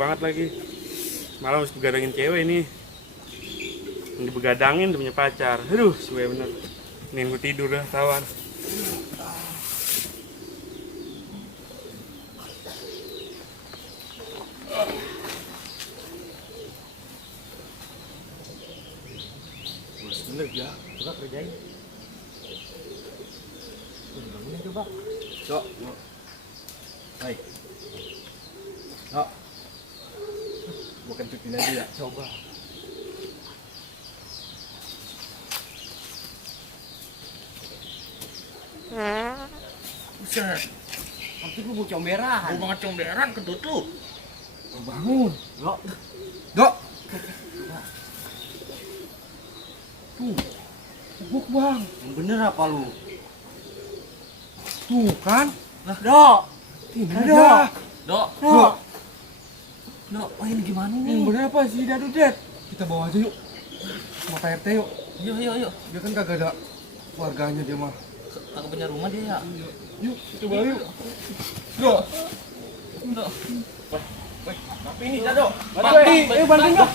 banget lagi. Malah harus begadangin cewek nih. Yang dibegadangin udah punya pacar. Aduh, suwe bener. Nih gue tidur dah, tawan. Bener ya, coba kerjain. Bangunin coba. Cok. Hai. Cok. Bukan tutin aja ya, coba. Buset, Nanti lu mau comberan. mau banget comberan kedut lu. Bangun. Dok. Dok. Tuh. Buk bang. Yang bener apa lu? Tuh kan. Lah, Dok. Ada. Dok. Dok. Dok, oh ini gimana nih? Yang bener apa sih Dadu Det? Kita bawa aja yuk. Sama Pak RT yuk. Yuk, yuk, yuk. Dia kan kagak ada keluarganya dia mah. Kagak punya rumah dia ya. Yuk, kita bawa yuk. Dok. Dok. Tapi ini Dado. Bantuin, Ayo bantuin dong.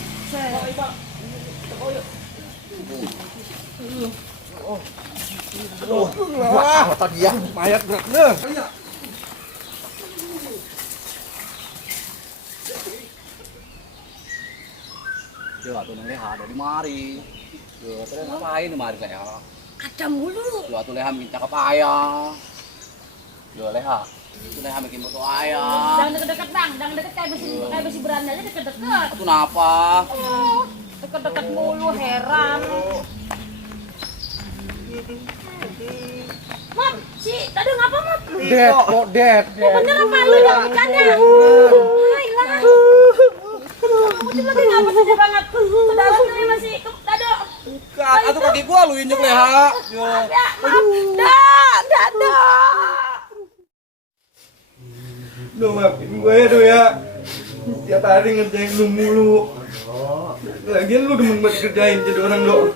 Wah, kata dia mayat bener. Yo atuh nang leha ada di mari. Yo teh ngapain di mari leha? Ada mulu. Yo atuh leha minta ke paya. Yo leha. Itu leha bikin foto ayah. Jangan deket-deket bang, jangan deket kayak besi beranda aja deket-deket. Atuh napa? Oh, deket-deket mulu heran. Map, si tadi ngapa map? Det, kok Det. Oh, bener apa lu yang ikannya? Hai lah. Kamu lagi ngapa saja banget? Saudara ini masih dado. Atuh kaki gua lu injek leha. Yo. Ya, maaf. Dado. Lu maafin gue ya, Do ya. Tiap hari ngerjain lu mulu. Lagian lu demen banget kerjain jadi orang, Do.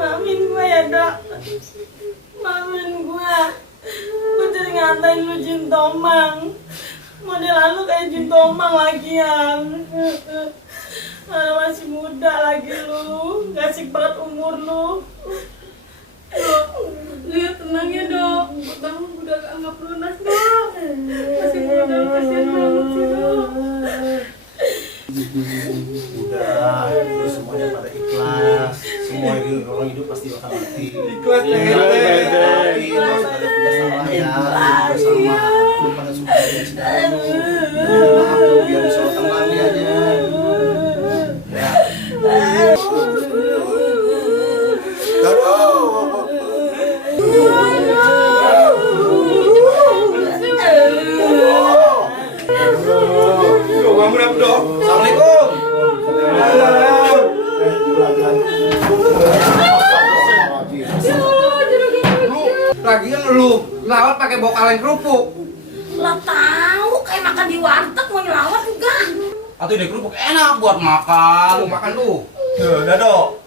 Maafin gue ya dok. Maafin gue. Gue jadi ngatain lu Jin Tomang. Modelan lu kayak Jin Tomang lagian. Masih muda lagi lu. Gak asik banget umur lu. Lihat tenang ya dok. Utang udah anggap lunas dok. Masih muda kasihan banget sih dok. Udah, itu semuanya pada ikhlas. Semua ini orang hidup pasti bakal mati. Ikhlas Ya, ya, tapi harus ada kerjasama ya, bersama. Lu pada semua yang sedang maaf tuh, biar disolatkan lagi aja. Ya. Do, bangun apa, Do? Assalamualaikum. Lagian lu lawat pakai bawa kaleng kerupuk. Lah tahu kayak makan di warteg mau nyelawat enggak? Atuh ide kerupuk enak buat makan. Lu makan lu. Udah, Do.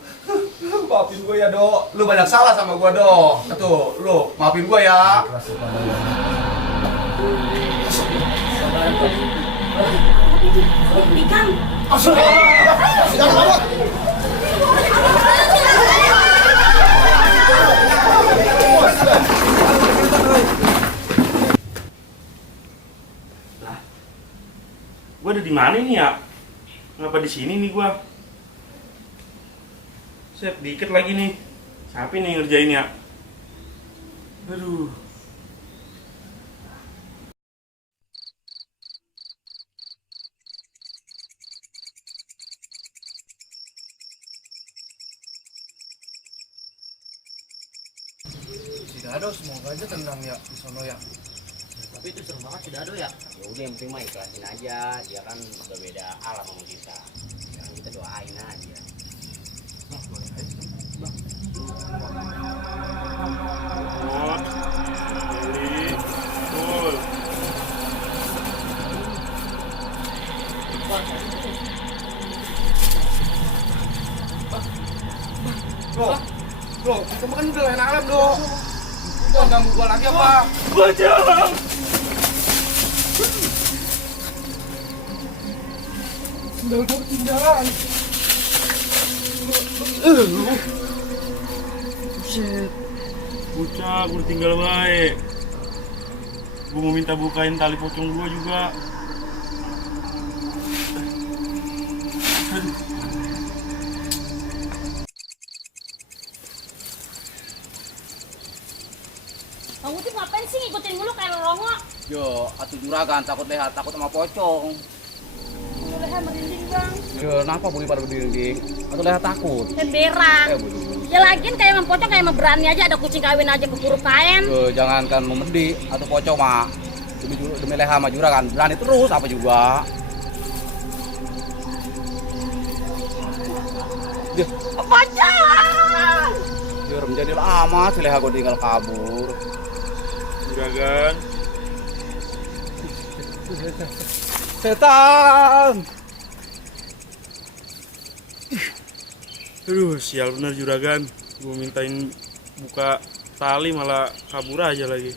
Maafin gue ya, Do. Lu banyak salah sama gua, Do. Tuh, lu maafin gua ya. Ikan. Lah. Gua ada di mana nih ya? Ngapa di sini nih gua? Set dikit lagi nih. Siapa nih ngerjain ya? Aduh. Si Dado semoga aja tenang ya di sono ya. Tapi itu seru banget si Dado ya. Ya udah yang penting mah ikhlasin aja. Dia kan udah beda alam sama kita. Sekarang kita doain aja. Mot. Beli. Full. Bro, kita makan udah lain alam, Do. Lu ganggu gua lagi apa? Gua jalan. Buset. Bocah, gue tinggal baik. Gue mau minta bukain tali pocong gue juga. Aduh. Bang Uti ngapain sih ngikutin mulu kayak rongo? Yo, atuh juragan takut lihat, takut sama pocong. Udah leher merinding bang. Yo, kenapa boleh pada berdinding? Atau lihat takut? Berak. Boleh. Ya lagian kayak emang pocong kayak emang berani aja ada kucing kawin aja keburu kain. Yo, jangankan memedi atau pocong mah. Demi leha sama juragan, berani terus apa juga. Dia, Pocong! dia menjadi lama si leha gue tinggal kabur. Juragan. Setan! Aduh, sial bener juragan. Gue mintain buka tali malah kabur aja lagi.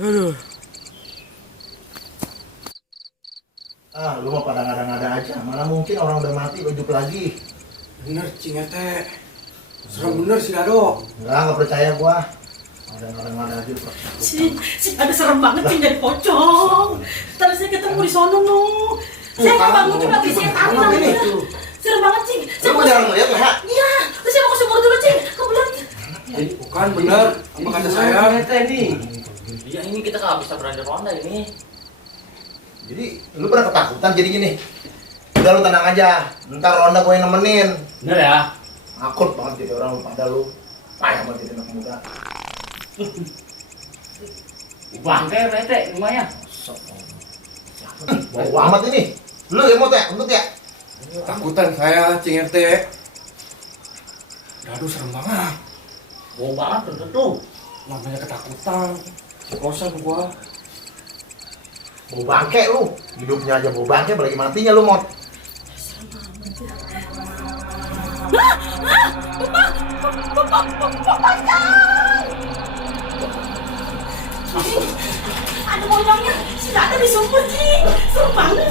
Aduh. Ah, lu mah pada ngada-ngada aja. Mana mungkin orang udah mati hidup lagi. Bener cing teh. Serem bener si Dado. Enggak percaya gua. Ada ngada-ngada aja. Si ada serem banget sih jadi pocong. Tadi saya ketemu di sono no. Saya ke Bang Uti lagi setan namanya. Serem banget sih. Lu mau jarang ngeliat lah. Iya, terus saya mau ke sumur dulu cing. Kebetulan. Bukan bener. Apa kata saya? Iya ini kita nggak bisa berani ronda ini. Jadi lu pernah ketakutan jadi gini. Udah lu tenang aja. Ntar ronda gue yang nemenin. Bener ya? Akut banget jadi orang lu pada lu. Payah banget jadi anak muda. Bangke bete lumayan. Bau amat ini. Lu ya mau teh, untuk ya. Takutan saya cing RT. Aduh serem banget. Bau banget tentu. Namanya ketakutan. Kosan gua. Bau bangke lu. Hidupnya aja bau bangke, apalagi matinya lu mot. Ada pocongnya. Si ada di sumur cing. Serem banget.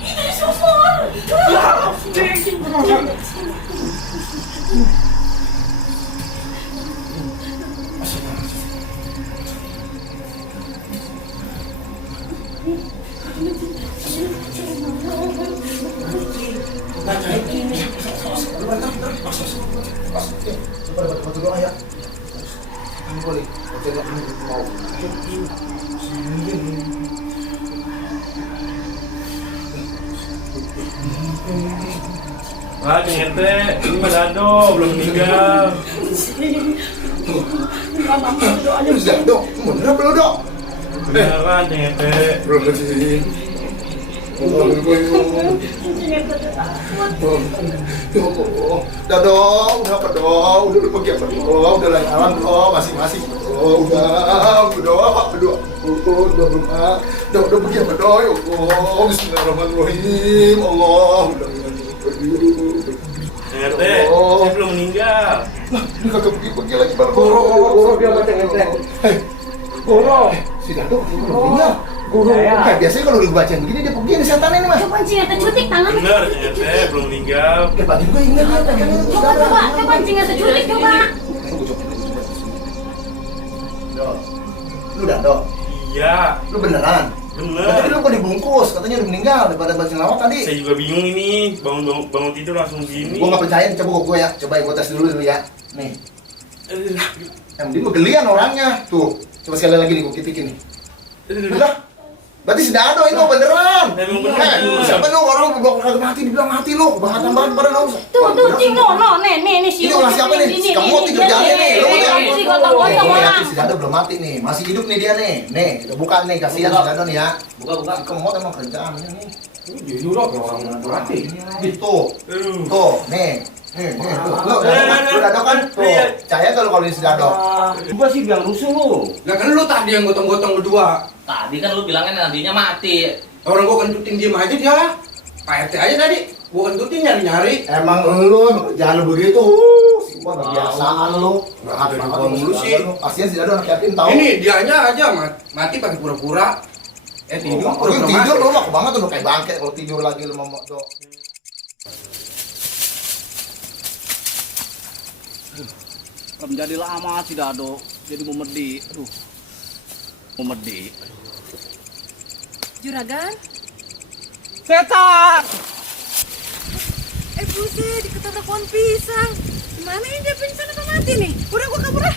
Itu di sumur. Coba bantu doa ya. Kamu boleh. Coba ini mau. Ah, Cing RT, ini mah Dado, belum meninggal. Lu sudah dok, bener apa lu dok? Beneran, Cing RT. Belum sih. Udah dong, udah apa dong? Udah pergi apa dong? Udah lain alam dong, masing-masing. Udah pergi apa dong? Allah, Bismillahirrahmanirrahim. Allah, Cing RT, saya belum meninggal. ini kagak pergi lagi boro dia baca ngente. Boro, si Dado belum meninggal. Guru, kayak biasanya kalau lu bacain begini dia pergi nih setan ini mas. Coba cing cutik tangan. Bener, Cing RT, belum meninggal. Ya Pak juga ingat ya tangannya. Coba cing cutik coba. Lu Dado, Iya, lu beneran? bener. Tadi lu kok dibungkus, katanya udah meninggal daripada baca lawak tadi. Saya juga bingung ini, bangun tidur langsung gini. Gua nggak percaya, coba gua ya, coba gua tes dulu ya. Nih, yang dia gelian orangnya, tuh. Coba sekali lagi nih gua kitikin nih. Udah, berarti si Dado ini beneran. Emang bener. Siapa lu orang udah kagak mati dibilang mati lu, bahatan banget pada lu. Tuh cing no nih si Ini ulah siapa nih? Si Kemot nih kerjaannya nih. Lu nih. Si gotong-gotong Gua orang. yakin si Dado belum mati nih, masih hidup nih dia nih. Nih, kita buka nih, kasihan si Dado nih ya. Buka. Si Kemot emang kerjaannya nih. Jadi dok orang mati. Tuh, Aduh. tuh, nih, tuh. Lu Dado kan? Tuh, percaya kalau ini si Dado. Gua sih bilang rusuh lu. Lah kan lu tadi yang gotong-gotong berdua. Tadi kan lu bilangnya nantinya mati. Orang gua kentutin diem aja dia. Pak RT aja tadi. Gua kentutin nyari-nyari. Emang lu jangan lu begitu. Si gua nggak biasaan lu. Ada gua mulu sih. Kasihan si Dado anak yatim tahu. Ini dianya aja mati pakai pura-pura. Tidur. Lu tidur lu mah banget tuh kayak bangke kalau tidur lagi lu mau Dok. Menjadi lama si Dado, jadi memedi. Aduh. Memedi. Juragan? Setan! Buset, diketabrak pohon pisang. Gimana ini dia pingsan atau mati nih? Udah gua kabur ah.